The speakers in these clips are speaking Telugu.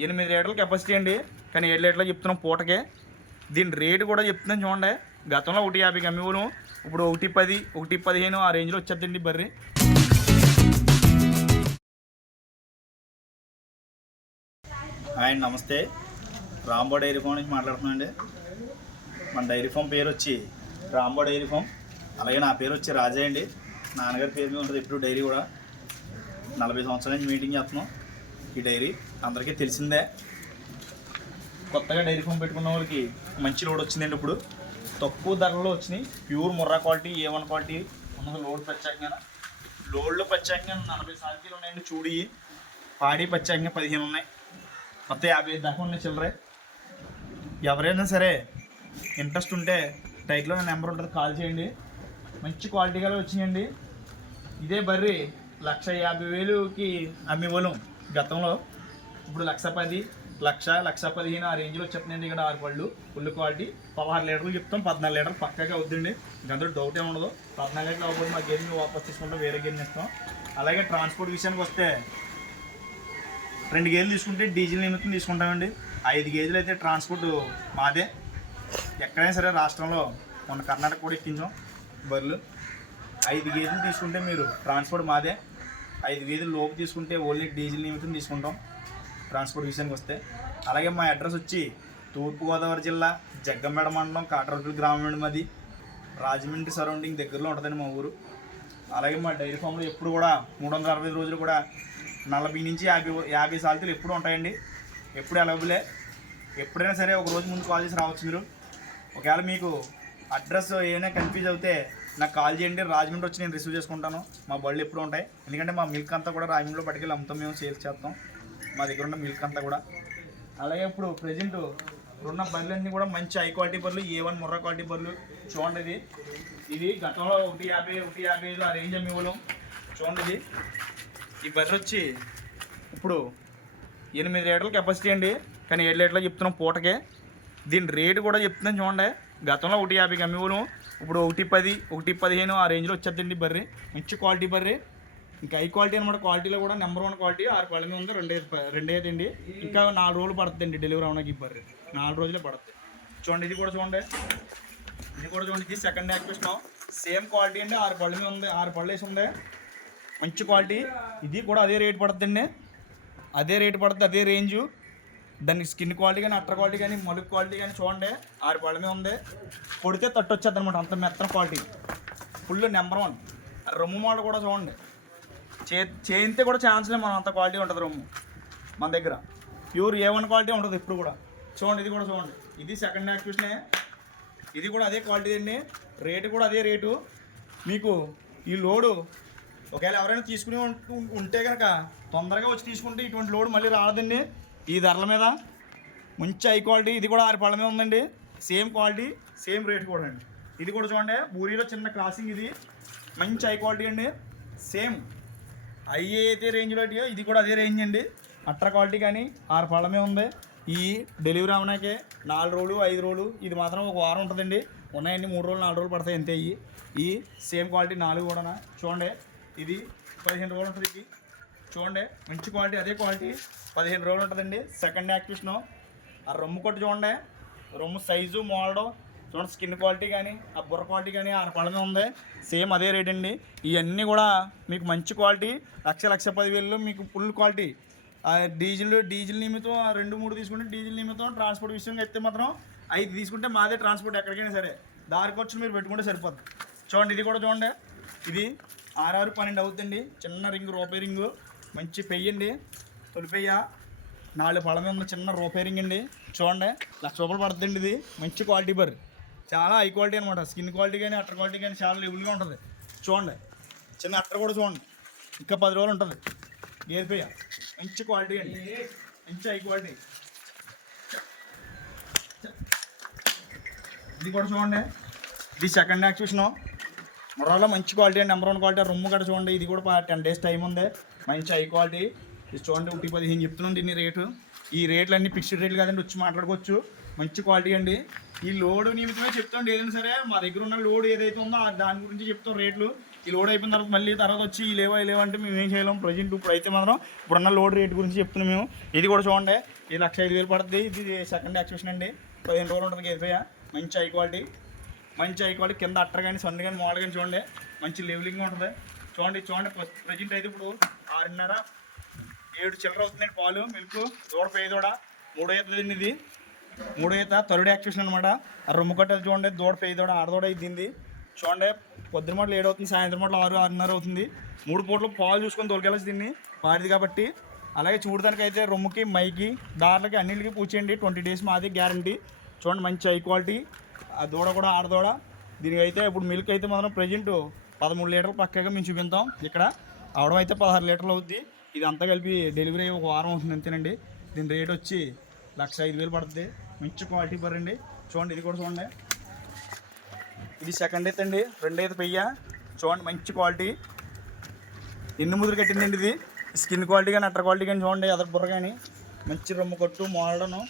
ఎనిమిది లీటర్ల కెపాసిటీ అండి. కానీ ఏడు లీటర్లు చెప్తున్నాం పూటకే. దీని రేటు కూడా చెప్తున్నాం చూడండి. గతంలో ఒకటి యాభైకి అమ్మేవాళ్ళం. ఇప్పుడు ఒకటి పది ఒకటి పదిహేను ఆ రేంజ్లో వచ్చేద్దండి బర్రె. హాయ్ నమస్తే. రాంబో డైరీ ఫామ్ నుంచి మాట్లాడుతున్నాను అండి మన డైరీ ఫామ్ పేరు వచ్చి రాంబో డైరీ ఫామ్. అలాగే నా పేరు వచ్చి రాజా అండి. నాన్నగారి పేరు మీద ఉంటుంది ఎప్పుడు డైరీ కూడా. నలభై సంవత్సరాల నుంచి మీటింగ్ చేస్తున్నాం ఈ డైరీ. అందరికీ తెలిసిందే. కొత్తగా డైరీ ఫామ్ పెట్టుకున్న వాళ్ళకి మంచి లోడ్ వచ్చిందండి ఇప్పుడు. తక్కువ ధరలో వచ్చినాయి. Pure Murrah quality A one quality ఉన్నది లోడ్ ప్రత్యేకంగా లోడ్లో ప్రత్యేకంగా నలభై సార్లు ఉన్నాయండి చూడి. పాడి ప్రత్యేకంగా పదిహేను ఉన్నాయి. మొత్తం యాభై ఐదు దాకా ఉన్నాయి చిల్లరే. ఎవరైనా సరే ఇంట్రెస్ట్ ఉంటే టైట్లో నా నెంబర్ ఉంటుంది కాల్ చేయండి. మంచి క్వాలిటీ గల వచ్చినాయండి. ఇదే బర్రీ లక్ష యాభై వేలుకి అమ్మేవాళ్ళం గతంలో. ఇప్పుడు లక్ష పది లక్ష లక్ష పదిహేను ఆ రేంజ్లో వచ్చేస్తున్నాయండి ఇక్కడ ఆరు పళ్ళు. ఫుల్ క్వాలిటీ పదహారు లీటర్లు చెప్తాం పద్నాలుగు లీటర్లు పక్కగా అవుతుందండి ఇంకంతా డౌట్ ఏమి ఉండదు. పద్నాలుగు లీటర్లు అవ్వకపోతే మా గేదెని వాపస్ తీసుకుంటాం వేరే గేదెని ఇస్తాం. అలాగే ట్రాన్స్పోర్ట్ విషయానికి వస్తే రెండు గేదెలు తీసుకుంటే డీజిల్ నిమిత్తం తీసుకుంటామండి. ఐదు గేజీలు అయితే ట్రాన్స్పోర్ట్ మాదే. ఎక్కడైనా సరే రాష్ట్రంలో మొన్న కర్ణాటక కూడా ఎక్కించాం బర్రెలు ఐదు గేజీలు తీసుకుంటే మీరు ట్రాన్స్పోర్ట్ మాదే. ఐదు గేజీలు లోపు తీసుకుంటే ఓన్లీ డీజిల్ నిమిత్తం తీసుకుంటాం. ట్రాన్స్పోర్ట్ విషయానికి వస్తే. అలాగే మా అడ్రస్ వచ్చి తూర్పుగోదావరి జిల్లా జగ్గంబేడ మండలం కాటరపల్లి గ్రామం అది మాది. రాజమండ్రి సరౌండింగ్ దగ్గరలో ఉంటుందండి మా ఊరు. అలాగే మా డైరీ ఫామ్లో ఎప్పుడు కూడా మూడు వందల అరవై రోజులు కూడా నలభై నుంచి యాభై యాభై సార్లు ఎప్పుడు ఉంటాయండి. ఎప్పుడు అవైలబులే. ఎప్పుడైనా సరే ఒక రోజు ముందు కాల్ చేసి రావచ్చు మీరు. ఒకవేళ మీకు అడ్రస్ ఏమైనా కన్ఫ్యూజ్ అవుతే నాకు కాల్ చేయండి. రాజమండ్రి వచ్చి నేను రిసీవ్ చేసుకుంటాను. మా బళ్ళు ఎప్పుడు ఉంటాయి. ఎందుకంటే మా మిల్క్ అంతా కూడా రాజమండ్రిలో పట్టుకెళ్ళి అమ్ముతాం మేము సేల్స్ చేస్తాం. మా దగ్గర ఉన్న మిల్క్ అంతా కూడా. అలాగే ఇప్పుడు ప్రజెంట్ ఉన్న బర్రెలన్నీ కూడా మంచి హై క్వాలిటీ బర్రెలు ఏ వన్ ముర్రా క్వాలిటీ బర్రెలు. చూడండి ఇది ఇది గతంలో ఒకటి యాభై ఒకటి యాభై ఐదు ఆ రేంజ్ అమ్మేవాళ్ళం చూడండి ఇది ఈ బర్రె వచ్చి ఇప్పుడు ఎనిమిది లీటర్ల కెపాసిటీ అండి. కానీ ఏడు లీటర్లు చెప్తున్నాం పూటకే. దీని రేటు కూడా చెప్తున్నాం చూడండి. గతంలో ఒకటి యాభైకి అమ్మేవాళ్ళం ఇప్పుడు ఒకటి పది ఒకటి పదిహేను ఆ రేంజ్లో వచ్చేద్దండి బర్రె. మంచి క్వాలిటీ బర్రె. ఇంకా హై క్వాలిటీ అనమాట క్వాలిటీలో కూడా నెంబర్ వన్ క్వాలిటీ ఆరు క్వాలిటీ మీద ఉంది. రెండే రెండే అండి ఇంకా నాలుగు రోజులు పడుతుందండి డెలివరీ అవడానికి ఈ బర్రె నాలుగు రోజులే పడుతుంది. చూడండి ఇది కూడా చూడండి. ఇది కూడా చూడండి ఇది సెకండ్ యాక్టివేషన్ సేమ్ క్వాలిటీ అండి. ఆరు పళ్ళు మీద ఉంది. ఆరు పళ్ళు వేసి ఉంది. మంచి క్వాలిటీ ఇది కూడా అదే రేట్ పడుతుందండి. అదే రేట్ పడుతుంది అదే రేంజు దానికి స్కిన్ క్వాలిటీ కానీ అట్టర్ క్వాలిటీ కానీ మలుగు క్వాలిటీ కానీ చూడండి. ఆరు పళ్ళ మీద ఉంది. కొడితే తట్టు వచ్చేది అనమాట అంత మెత్తన క్వాలిటీ ఫుల్ నెంబర్ వన్ రొమ్ము మోడల్ కూడా చూడండి. చే చేయితే కూడా ఛాన్స్ లేదు మనం అంత క్వాలిటీ ఉంటుంది రూమ్ మన దగ్గర. ప్యూర్ ఏ వన్ క్వాలిటీ ఉంటుంది ఇప్పుడు కూడా. చూడండి ఇది కూడా చూడండి. ఇది సెకండ్ యాక్టివేషనే ఇది కూడా అదే క్వాలిటీ అండి రేటు కూడా అదే రేటు మీకు ఈ లోడు ఒకవేళ ఎవరైనా తీసుకుని ఉంటే కనుక తొందరగా వచ్చి తీసుకుంటే ఇటువంటి లోడ్ మళ్ళీ రాదండి. ఈ ధరల మీద. మంచి హై క్వాలిటీ ఇది కూడా ఆరు పళ్ళ మీద ఉందండి. సేమ్ క్వాలిటీ సేమ్ రేట్ కూడా అండి. ఇది కూడా చూడండి. బూరీలో చిన్న క్రాసింగ్ ఇది. మంచి హై క్వాలిటీ అండి. సేమ్ హై అయితే రేంజ్లో అయితే ఇది కూడా అదే రేంజ్ అండి. అట్ర క్వాలిటీ కానీ ఆరు పళ్ళమే ఉంది. ఈ డెలివరీ అవనాకే నాలుగు రోజులు ఐదు రోజులు ఇది మాత్రం ఒక వారం ఉంటుందండి. ఉన్నాయండి మూడు రోజులు నాలుగు రోజులు పడతాయి అంతే అయ్యి ఈ సేమ్ క్వాలిటీ నాలుగు కూడా చూడండి ఇది పదిహేను రోజులు ఉంటుంది ఇది చూడండి మంచి క్వాలిటీ అదే క్వాలిటీ పదిహేను రోజులు ఉంటుందండి. సెకండ్ యాక్టివేషను ఆ రొమ్ము కొట్టు చూడండి. రొమ్ము సైజు మోడడం చూడండి స్కిన్ క్వాలిటీ కానీ ఆ బుర్ర క్వాలిటీ కానీ ఆ పళ్ళమే ఉంది. సేమ్ అదే రేట్ అండి. ఇవన్నీ కూడా మీకు మంచి క్వాలిటీ. లక్ష లక్ష పదివేలు మీకు ఫుల్ క్వాలిటీ. ఆ డీజిల్ డీజిల్ నిమిత్తం రెండు మూడు తీసుకుంటే డీజిల్ నిమిత్తం ట్రాన్స్పోర్ట్ విషయంగా అయితే మాత్రం ఐదు తీసుకుంటే మాదే ట్రాన్స్పోర్ట్ ఎక్కడికైనా సరే. దారి ఖర్చులు మీరు పెట్టుకుంటే సరిపోద్ది. చూడండి ఇది కూడా చూడండి. ఇది ఆరారు పన్నెండు అవుతుందండి. చిన్న రింగ్ రూపాయి రింగు. మంచి పెయ్యండి తొలిపెయ్య. నాలుగు పళ్ళ మీద చిన్న రూపాయి రింగ్ అండి. చూడండి లక్ష రూపాయలు పడుతుందండి ఇది. మంచి క్వాలిటీ బర్ చాలా హై క్వాలిటీ అనమాట స్కిన్ క్వాలిటీ కానీ అట్టర్ క్వాలిటీ కానీ చాలా లెవెల్గా ఉంటుంది. చూడండి. చిన్న అట్టర్ కూడా చూడండి. ఇంకా పది రోజులు ఉంటుంది. గేర్పేయ మంచి క్వాలిటీ అండి. మంచి హై క్వాలిటీ ఇది కూడా చూడండి. ఇది సెకండ్ యాక్సిబిషన్ మరోలా మంచి క్వాలిటీ అండి. నెంబర్ వన్ క్వాలిటీ రొమ్ము కూడా చూడండి. ఇది కూడా టెన్ డేస్ టైం ఉంది. మంచి హై క్వాలిటీ ఇది చూడండి ఒకటి పదిహేను చెప్తున్నాం దీని రేటు ఈ రేట్లు అన్ని ఫిక్స్డ్ రేట్లు కాదండి. వచ్చి మాట్లాడుకోవచ్చు. మంచి క్వాలిటీ అండి. ఈ లోడ్ నిమిత్తమే చెప్తాం ఏదైనా సరే మా దగ్గర ఉన్న లోడ్ ఏదైతే ఉందో దాని గురించి చెప్తాం రేట్లు. ఈ లోడ్ అయిపోయిన తర్వాత మళ్ళీ తర్వాత వచ్చి ఈ లేవా లేవా అంటే మేము ఏం చేయలేం. ప్రజెంట్ ఇప్పుడు అయితే మాత్రం ఇప్పుడున్న లోడ్ రేట్ గురించి చెప్తున్నాం మేము. ఇది కూడా చూడండి. ఇది లక్ష ఐదు వేలు పడుతుంది ఇది సెకండ్ ఎక్స్ప్రెషన్ అండి. పదిహేను రోజులు ఉంటుంది గేదె మంచి హై క్వాలిటీ మంచి హై క్వాలిటీ కింద అట్టర్ కానీ సన్ కానీ మోడల్ కానీ చూడండి. మంచి లెవెలింగ్ ఉంటుంది. చూడండి చూడండి. ప్రజెంట్ అయితే ఇప్పుడు ఆరున్నర ఏడు చిల్లర అవుతుందండి పాలు మిల్క్. దూడ పేదోడ దూడ. మూడో అవుతుందండి ఇది. మూడో ఈత థర్డ్ యాక్టివేషన్ అనమాట రొమ్ము కట్టలు చూడండి దూడ పేయ దూడ ఆడదోడ అయింది చూడండి పొద్దున మాటలు ఏడవుతుంది అవుతుంది సాయంత్రం మాటలు ఆరు ఆరున్నర అవుతుంది. మూడు పూటలు పాలు చూసుకొని తోలుకెళ్ళచ్చు దీన్ని పారిది కాబట్టి. అలాగే చూడడానికి అయితే రొమ్ముకి మైకి దార్లకి అన్నిటికి పూచేయండి ట్వంటీ డేస్ మాది గ్యారంటీ. చూడండి మంచి హై క్వాలిటీ. ఆ దూడ కూడా ఆడదూడ. దీనికి అయితే ఇప్పుడు మిల్క్ అయితే మాత్రం ప్రజెంట్ పదమూడు లీటర్లు పక్కగా మేము చూపిస్తాం. ఇక్కడ అవడం అయితే పదహారు లీటర్లు అవుద్ది. ఇది అంతా కలిపి డెలివరీ ఒక వారం అవుతుంది అంతేనండి. దీని రేట్ వచ్చి లక్ష ఐదు వేలు పడుతుంది. మంచి క్వాలిటీ పరండి చూడండి ఇది కూడా చూడండి. ఇది సెకండ్ అయితే అండి రెండు అయితే పెయ్య. చూడండి మంచి క్వాలిటీ. ఎన్ని ముదురు కట్టిందండి ఇది. స్కిన్ క్వాలిటీ కానీ అట్టర్ క్వాలిటీ కానీ చూడండి అదర్ బుర్ర కానీ. మంచి రొమ్ము కొట్టు మోడను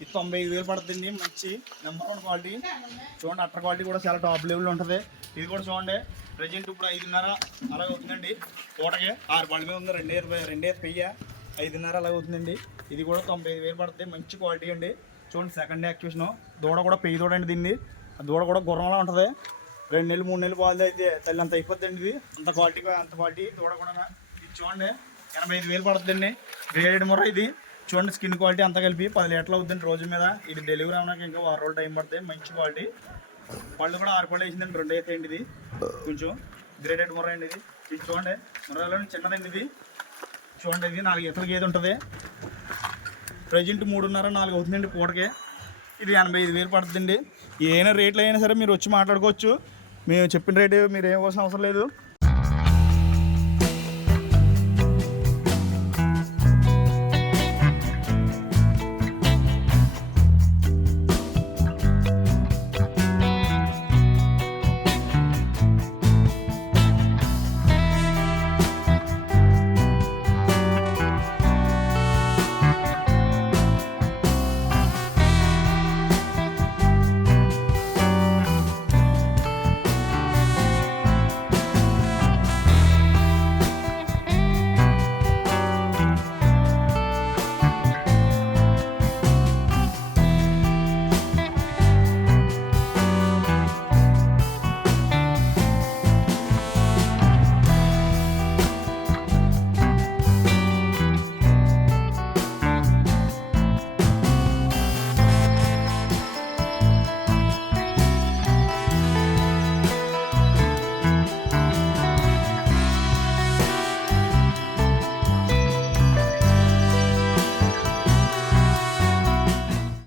ఇది తొంభై ఐదు వేలు పడుతుంది మంచి నెంబర్ వన్ క్వాలిటీ. చూడండి అట్టర్ క్వాలిటీ కూడా చాలా టాప్ లెవెల్లో ఉంటుంది. ఇది కూడా చూడండి ప్రజెంట్ ఇప్పుడు ఐదున్నర అలాగ అవుతుందండి. పూటకి ఆరు పళ్ళ మీద ఉంది రెండే రెండే పెయ్య. ఐదున్నర అలాగే అవుతుందండి. ఇది కూడా తొంభై ఐదు వేలు పడుతుంది మంచి క్వాలిటీ అండి. చూడండి సెకండ్ యాక్టివేషన్ దూడ కూడా పెయ్యి దూడ అండి దీన్ని. ఆ దూడ కూడా గుర్రంలా ఉంటుంది. రెండు నెలలు మూడు నెలలు పాలు అయితే తల్లి అంత అయిపోద్దండి ఇది. అంత క్వాలిటీ అంత క్వాలిటీ దూడ కూడా. ఇది చూడండి ఎనభై ఐదు వేలు పడుతుందండి. గ్రేడెడ్ ముర్ర ఇది. చూడండి స్కిన్ క్వాలిటీ అంతా కలిపి పది లీటర్లు అవుతుంది రోజు మీద. ఇది డెలివరీ అవ్వడానికి ఇంకా వారం రోజులు టైం పడుతుంది. మంచి క్వాలిటీ పళ్ళు కూడా ఆరు పళ్ళు వేసిందండి రెండు అయితే అండి ఇది. కొంచెం గ్రేడెడ్ ముర్ర అండి ఇది. ఇది చూడండి ముర్రలో చిన్నదండి ఇది. చూడండి ఇది నాలుగు ఇతర గేదె ఉంటుంది? ప్రజెంట్ మూడున్నర నాలుగు అవుతుందండి పూటకే. ఇది ఎనభై ఐదు వేలు పడుతుందండి. ఏమైనా రేట్లు అయినా సరే మీరు వచ్చి మాట్లాడుకోవచ్చు. మేము చెప్పిన రేటు మీరు ఏం అవసరం లేదు.